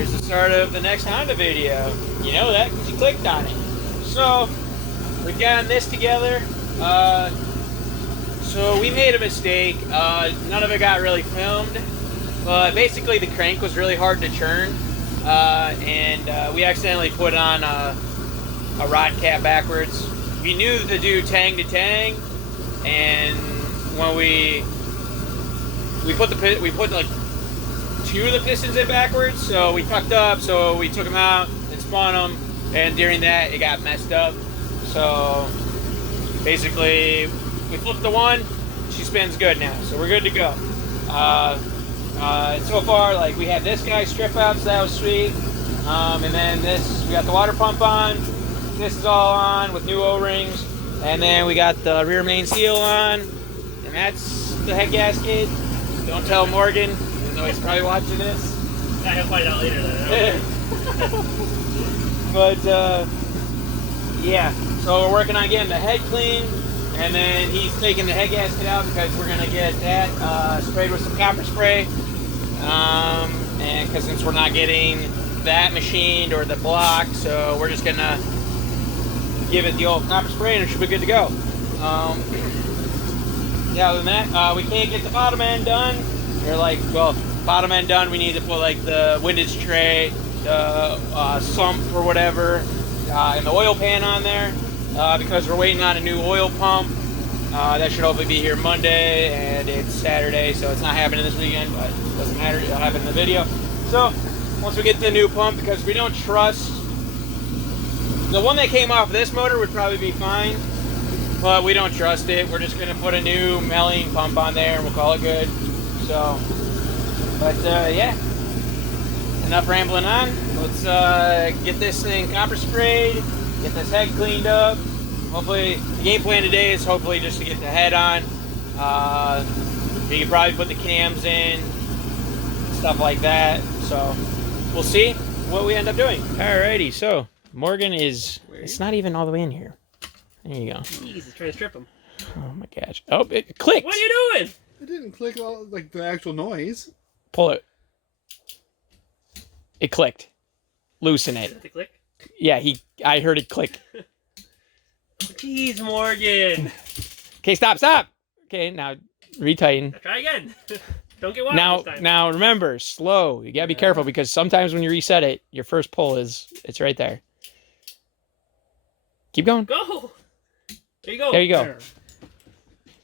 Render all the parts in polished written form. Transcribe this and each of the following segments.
Here's the start of the next Honda video. You know that because you clicked on it. So, we've gotten this together. So we made a mistake. None of it got really filmed. But basically the crank was really hard to turn. And we accidentally put on a rod cap backwards. We knew to do tang to tang. And when we put like 2 of the pistons in backwards, so we fucked up, so we took them out and spun them, and during that it got messed up. So basically we flipped the one, she spins good now, so we're good to go. So far, like, we had this guy strip out, so that was sweet. And then this, we got the water pump on, this is all on with new O-rings, and then we got the rear main seal on, and that's the head gasket. Don't tell Morgan, even though he's probably watching this. Yeah, he'll find out later then. But, yeah. So we're working on getting the head clean, and then he's taking the head gasket out because we're going to get that sprayed with some copper spray. And because since we're not getting that machined or the block, so we're just going to give it the old copper spray and it should be good to go. Yeah, other than that, we can't get the bottom end done. We're like, well, bottom end done, we need to put like the windage tray, the sump or whatever, and the oil pan on there, because we're waiting on a new oil pump. That should hopefully be here Monday, and it's Saturday, so it's not happening this weekend, but it doesn't matter, it'll happen in the video. So, once we get the new pump, because we don't trust, the one that came off this motor would probably be fine, but we don't trust it. We're just going to put a new Melling pump on there, and we'll call it good. So, but yeah, enough rambling on. Let's get this thing copper sprayed, get this head cleaned up. Hopefully, the game plan today is hopefully just to get the head on. You can probably put the cams in, stuff like that. So, we'll see what we end up doing. Alrighty, so Morgan is, it's not even all the way in here. There you go. Jeez, trying to strip him. Oh my gosh. Oh, it clicked. What are you doing? It didn't click all, like the actual noise. Pull it. It clicked. Loosen it. Did it click? Yeah, I heard it click. Jeez, Morgan. Okay, stop. Okay, now retighten. Now try again. Don't get wild this time. Now remember, slow. You gotta be careful because sometimes when you reset it, your first pull it's right there. Keep going. Go. There you go. There you go. There.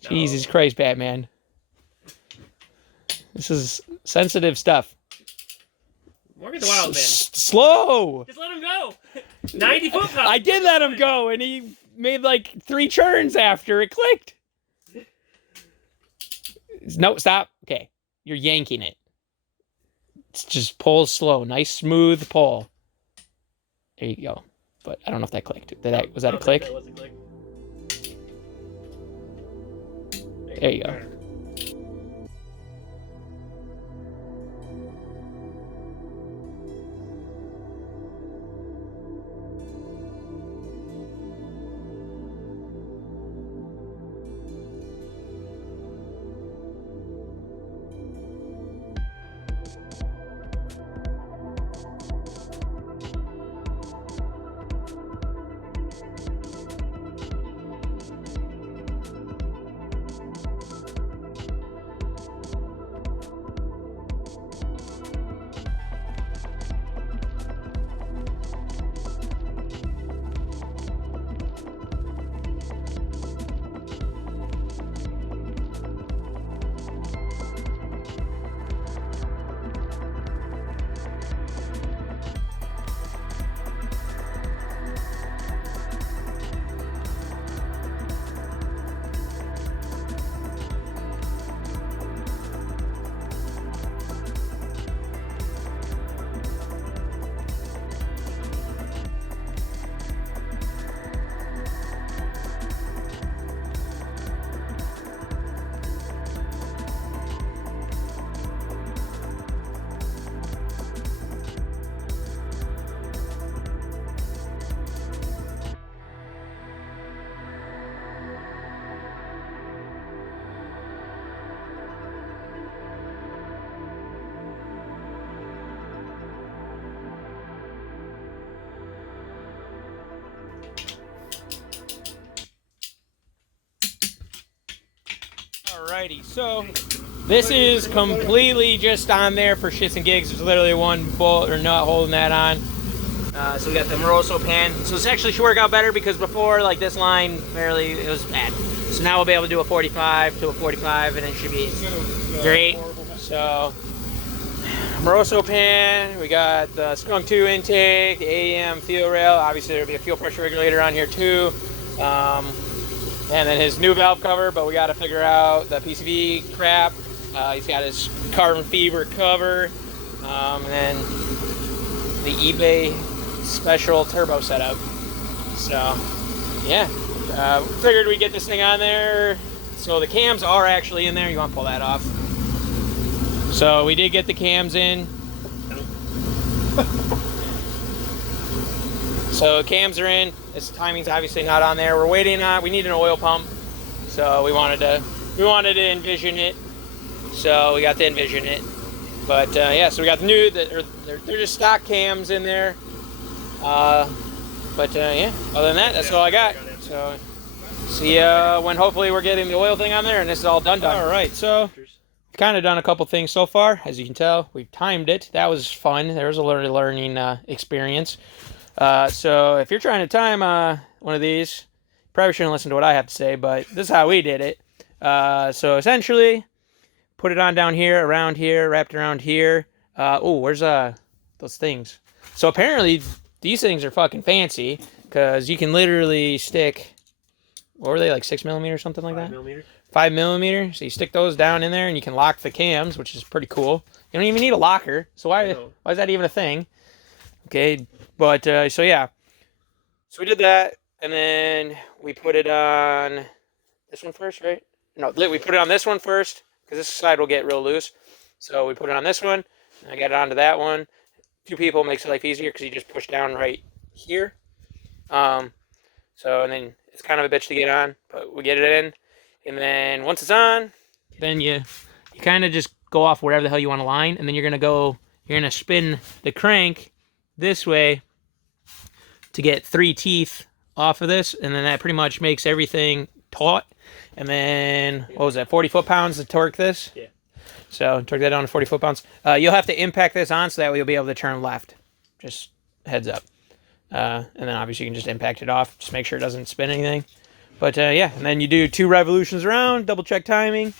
Jesus Christ, Batman. This is sensitive stuff. Morgan's a wild man. Slow. Just let him go. 90 foot pounds. I did let him go, and he made like 3 turns after it clicked. No, stop. Okay, you're yanking it. It's just pull slow, nice smooth pull. There you go. But I don't know if that clicked. Was that a click? That was a click. There you go. Alrighty, so this is completely just on there for shits and gigs. There's literally one bolt or nut holding that on. So we got the Moroso pan. So this actually should work out better because before, like this line, barely, it was bad. So now we'll be able to do a 45 to a 45 and it should be great. So, Moroso pan, we got the Skunk 2 intake, the AEM fuel rail. Obviously there'll be a fuel pressure regulator on here too. And then his new valve cover, but we got to figure out the PCV crap. He's got his carbon fiber cover, and then the eBay special turbo setup. So, yeah, figured we'd get this thing on there. So the cams are actually in there. You want to pull that off? So we did get the cams in. So cams are in. This timing's obviously not on there. We're waiting on. We need an oil pump, so we wanted to envision it. So we got to envision it. But yeah, so we got the new. They're just stock cams in there. Yeah, other than that, that's all I got. So see when hopefully we're getting the oil thing on there, and this is all done. All right, so kind of done a couple things so far. As you can tell, we timed it. That was fun. There was a learning experience. So if you're trying to time one of these, you probably shouldn't listen to what I have to say, but this is how we did it. So essentially, put it on down here, around here, wrapped around here. Oh, where's those things? So apparently these things are fucking fancy because you can literally stick, what were they, like 6mm or something like that? 5mm. 5mm. So you stick those down in there and you can lock the cams, which is pretty cool. You don't even need a locker. So why is that even a thing? Okay. But, so yeah, so we did that, and then we put it on this one first, right? No, we put it on this one first, because this side will get real loose. So we put it on this one, and I got it onto that one. 2 people makes life easier, because you just push down right here. And then it's kind of a bitch to get on, but we get it in. And then once it's on, then you kind of just go off wherever the hell you want to line, and then you're going to spin the crank this way to get 3 teeth off of this, and then that pretty much makes everything taut. And then, what was that, 40 foot-pounds to torque this? Yeah. So torque that down to 40 foot-pounds. You'll have to impact this on so that way you'll be able to turn left. Just heads up. And then obviously you can just impact it off. Just make sure it doesn't spin anything. But yeah, and then you do 2 revolutions around, double check timing.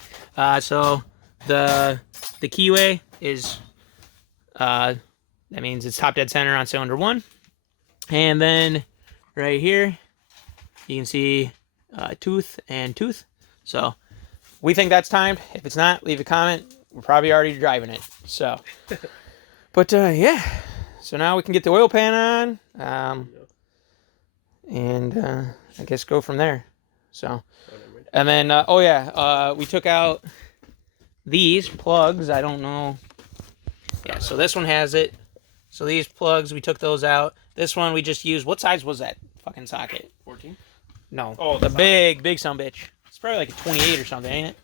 So the keyway is, that means it's top dead center on cylinder 1. And then right here, you can see tooth and tooth. So we think that's timed. If it's not, leave a comment. We're probably already driving it. So, but yeah. So now we can get the oil pan on, and I guess go from there. So, and then oh yeah, we took out these plugs. I don't know. Yeah. So this one has it. So these plugs, we took those out. This one we just used. What size was that fucking socket? 14? No. Oh, the big sumbitch. It's probably like a 28 or something, ain't it?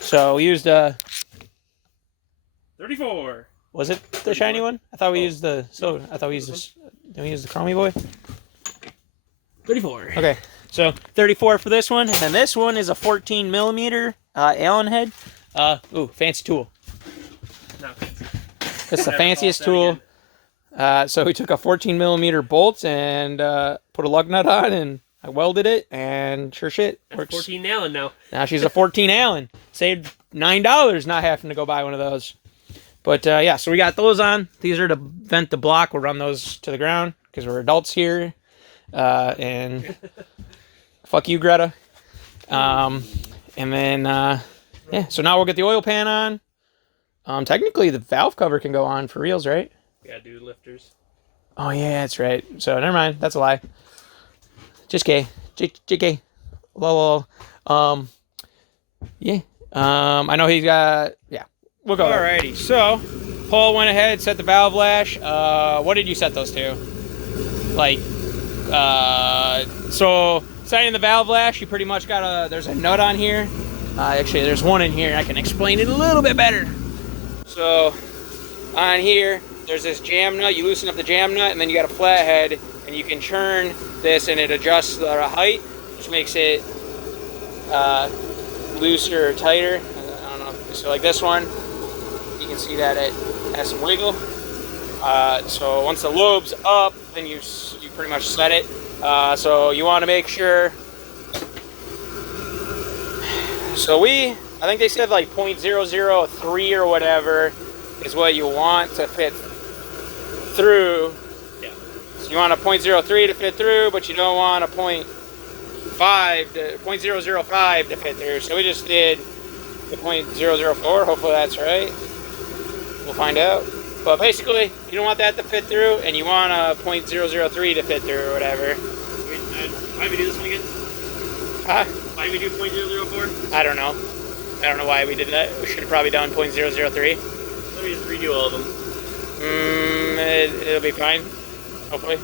So we used 34. Was it the shiny one? I thought we used the soda. I thought we used this. Did we use the Chromie boy? 34. Okay. So 34 for this one, and then this one is a 14mm Allen head. Ooh, fancy tool. Not fancy. It's the fanciest tool. So we took a 14mm bolt and put a lug nut on, and I welded it, and sure shit, works. 14 Allen now. Now she's a 14 Allen. Saved $9 not having to go buy one of those. But yeah, so we got those on. These are to vent the block. We'll run those to the ground because we're adults here. And fuck you, Greta. And then yeah, so now we'll get the oil pan on. Technically, the valve cover can go on for reals, right? Yeah, do lifters. Oh, yeah, that's right. So, never mind. That's a lie. Just gay. JK. Lol. Yeah. I know he's got... Yeah. We'll go. Alrighty. So, Paul went ahead, set the valve lash. What did you set those to? Like, so, setting the valve lash, you pretty much got a... There's a nut on here. Actually, there's one in here. I can explain it a little bit better. So, on here... There's this jam nut. You loosen up the jam nut, and then you got a flathead, and you can churn this, and it adjusts the height, which makes it looser or tighter. I don't know. So like this one, you can see that it has some wiggle. So once the lobe's up, then you pretty much set it. So you want to make sure. So I think they said like 0.003 or whatever is what you want to fit through. Yeah. So you want a 0.03 to fit through, but you don't want a 0.005 to fit through. So we just did the 0.004. Hopefully that's right. We'll find out. But basically, you don't want that to fit through, and you want a 0.003 to fit through or whatever. Why did we do this one again? Huh? Why did we do 0.004? I don't know. I don't know why we did that. We should have probably done 0.003. Let me just redo all of them. It'll be fine. Hopefully.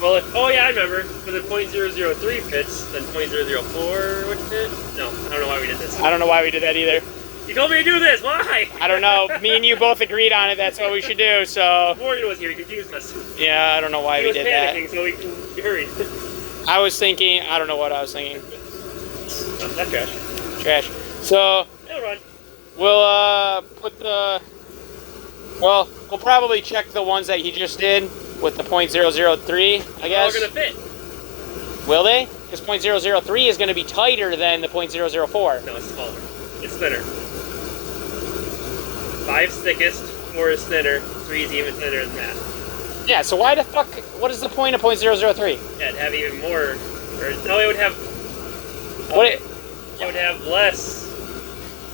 Well, oh yeah, I remember. But the 0.003 fits, then 0.004 would fit? No, I don't know why we did this. I don't know why we did that either. You told me to do this, why? I don't know. Me and you both agreed on it. That's what we should do, so... Morgan was here, he confused us. Yeah, I don't know why we did that. He was panicking, so we hurried. I was thinking... I don't know what I was thinking. Oh, that's trash. Trash. So... It'll run. We'll, put the... Well, we'll probably check the ones that he just did with the 0.003, I guess. They're all gonna fit. Will they? Because 0.003 is going to be tighter than the 0.004. No, it's smaller. It's thinner. 5's thickest, 4 is thinner, 3 is even thinner than that. Yeah, so why the fuck... What is the point of 0.003? Yeah, it'd have even more... Or, no, it would have... What? It would have less...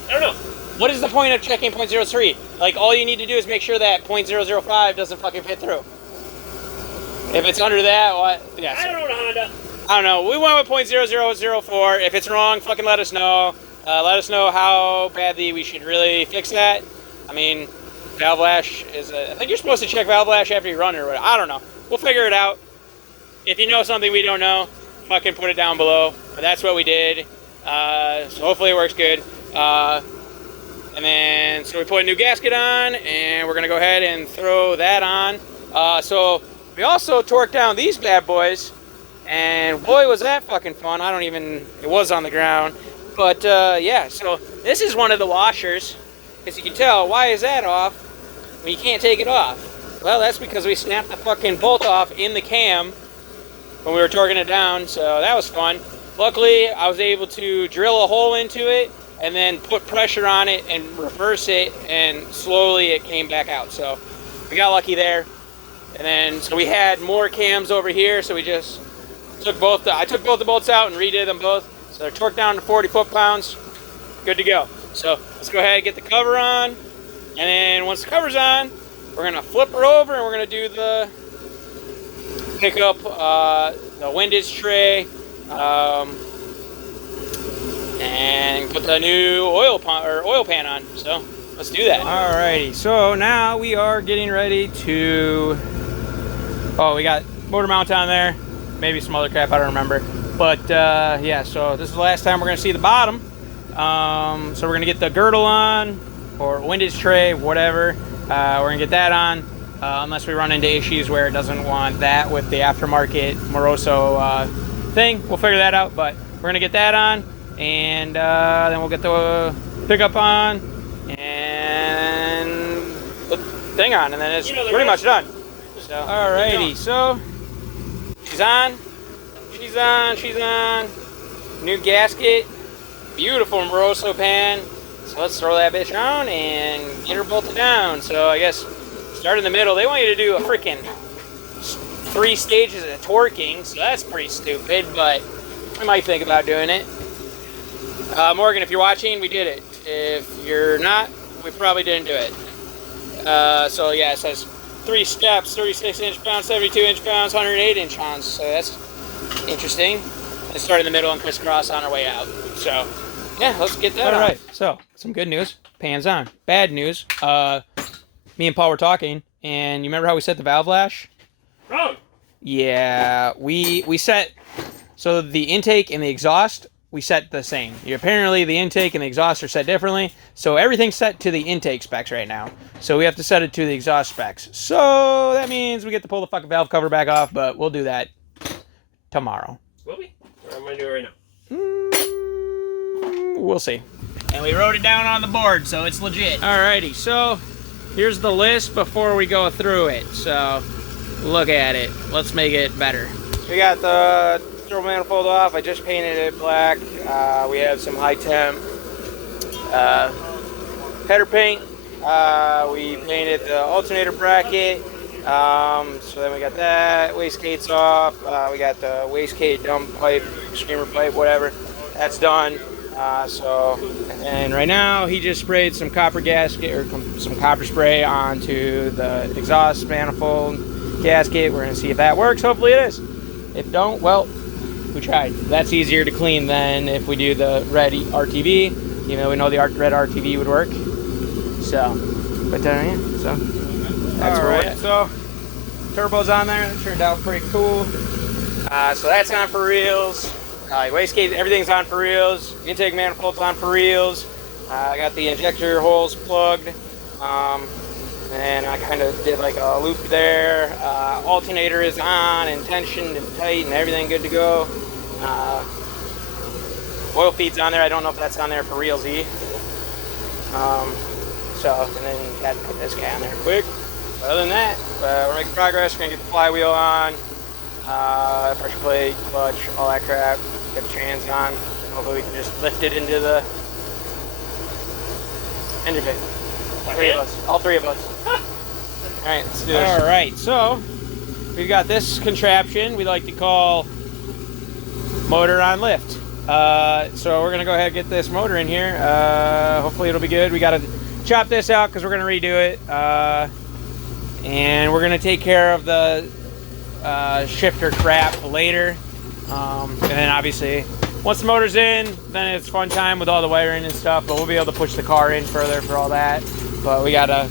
I don't know. What is the point of checking 0.03? Like, all you need to do is make sure that 0.005 doesn't fucking fit through. If it's under that, what? Yeah. I don't know, Honda. I don't know. We went with 0.0004. If it's wrong, fucking let us know. Let us know how badly we should really fix that. I mean, valve lash is I think you're supposed to check valve lash after you run or whatever. I don't know. We'll figure it out. If you know something we don't know, fucking put it down below. But that's what we did. So hopefully it works good. And then, so we put a new gasket on, and we're going to go ahead and throw that on. So we also torqued down these bad boys. And boy, was that fucking fun. It was on the ground. But yeah, so this is one of the washers. As you can tell, why is that off when you can't take it off? Well, that's because we snapped the fucking bolt off in the cam when we were torquing it down, so that was fun. Luckily, I was able to drill a hole into it and then put pressure on it and reverse it, and slowly it came back out. So we got lucky there. And then, so we had more cams over here, so we just took I took both the bolts out and redid them both. So they're torqued down to 40 foot-pounds. Good to go. So let's go ahead and get the cover on. And then once the cover's on, we're gonna flip her over and we're gonna do pick up the windage tray, and put the new oil pan on. So let's do that. Alrighty, so now we are getting ready to... Oh, we got motor mount on there. Maybe some other crap, I don't remember. But yeah, so this is the last time we're gonna see the bottom. So we're gonna get the girdle on, or windage tray, whatever. We're gonna get that on, unless we run into issues where it doesn't want that with the aftermarket Moroso thing. We'll figure that out, but we're gonna get that on, and then we'll get the pickup on, and the thing on, and then it's pretty much done. So, alrighty, so she's on. New gasket. Beautiful Moroso pan. So let's throw that bitch on and get her bolted down. So I guess start in the middle. They want you to do a freaking 3 stages of torquing, so that's pretty stupid, but I might think about doing it. Morgan, if you're watching, we did it. If you're not, we probably didn't do it. So yeah, it says 3 steps, 36 inch-pounds, 72 inch-pounds, 108 inch-pounds. So that's interesting. And start in the middle and crisscross on our way out. So yeah, let's get that on. All right, so some good news. Pan's on. Bad news. Me and Paul were talking, and you remember how we set the valve lash? Wrong. Yeah, we set, so the intake and the exhaust, we set the same. Apparently the intake and the exhaust are set differently, so everything's set to the intake specs right now. So we have to set it to the exhaust specs. So that means we get to pull the fucking valve cover back off, but we'll do that tomorrow. Will we? Or am I going to do it right now? We'll see. And we wrote it down on the board, so it's legit. Alrighty, so here's the list before we go through it. So look at it. Let's make it better. We got the turbo manifold off. I just painted it black. We have some high temp header paint. We painted the alternator bracket. So then we got that. Wastegate's off. We got the wastegate dump pipe, streamer pipe, whatever. That's done. And right now he just sprayed some copper gasket or some copper spray onto the exhaust manifold gasket. We're gonna see if that works. Hopefully it is. If don't, well, we tried. That's easier to clean than if we do the red RTV. You know, we know the red RTV would work. So, but yeah, so that's where we're at. So turbo's on there. It turned out pretty cool. So that's on for reals. Wastegate, everything's on for reals. Intake manifold's on for reals. I got the injector holes plugged. And I kind of did like a loop there. Alternator is on and tensioned and tight and everything good to go. Oil feed's on there. I don't know if that's on there for realsy. And then got to put this guy on there quick. But other than that, we're making progress. We're gonna get the flywheel on, pressure plate, clutch, all that crap. Get the trans on. Hopefully we can just lift it into the engine bay. All three of us. All right, let's do this. All right, so we've got this contraption we like to call motor on lift. So we're gonna go ahead and get this motor in here. Hopefully it'll be good. We gotta chop this out because we're gonna redo it. And we're gonna take care of the shifter crap later. And then obviously once the motor's in, then it's fun time with all the wiring and stuff, but we'll be able to push the car in further for all that. But we gotta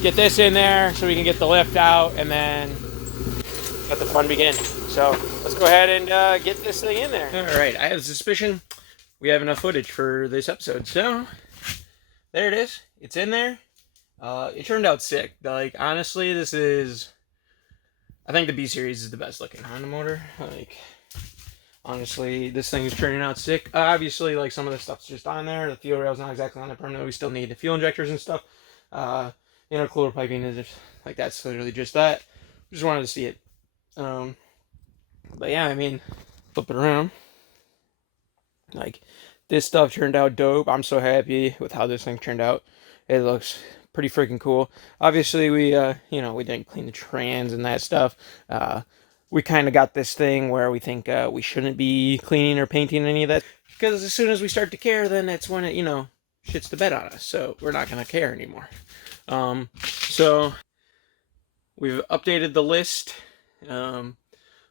get this in there so we can get the lift out and then let the fun begin. So let's go ahead and get this thing in there. All right, I have a suspicion we have enough footage for this episode. So there it is. It's in there. It turned out sick. Like, honestly, this is... I think the B series is the best looking Honda motor. Like, honestly, this thing is turning out sick. Obviously, like, some of the stuff's just on there. The fuel rail's not exactly on there permanently. We still need the fuel injectors and stuff. Intercooler piping is just, like, that's literally just that. Just wanted to see it. But yeah, I mean, flip it around. Like, this stuff turned out dope. I'm so happy with how this thing turned out. It looks pretty freaking cool. Obviously, we didn't clean the trans and that stuff. We kind of got this thing where we think we shouldn't be cleaning or painting any of that. Because as soon as we start to care, then that's when it, shits the bed on us. So we're not going to care anymore. So we've updated the list.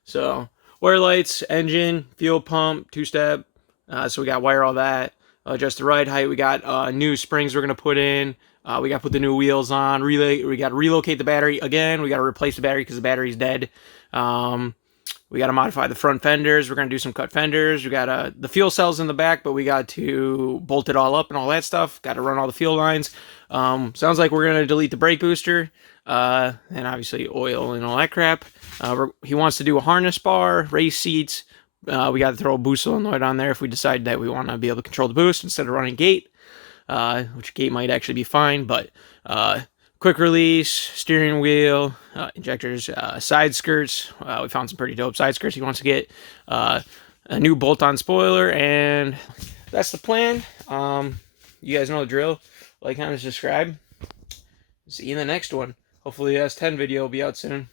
So wire lights, engine, fuel pump, two-step. So we got wire all that. Just the ride height. We got new springs we're going to put in. We got to put the new wheels on. We got to relocate the battery again. We got to replace the battery because the battery's dead. We got to modify the front fenders. We're going to do some cut fenders. We got the fuel cells in the back, but we got to bolt it all up and all that stuff. Got to run all the fuel lines. Sounds like we're going to delete the brake booster. And obviously oil and all that crap. He wants to do a harness bar, race seats. We got to throw a boost solenoid on there if we decide that we want to be able to control the boost instead of running gate. Which gate might actually be fine, but quick release, steering wheel, injectors, side skirts. We found some pretty dope side skirts. He wants to get a new bolt-on spoiler, and that's the plan. You guys know the drill. Like, comment, subscribe. See you in the next one. Hopefully the S10 video will be out soon.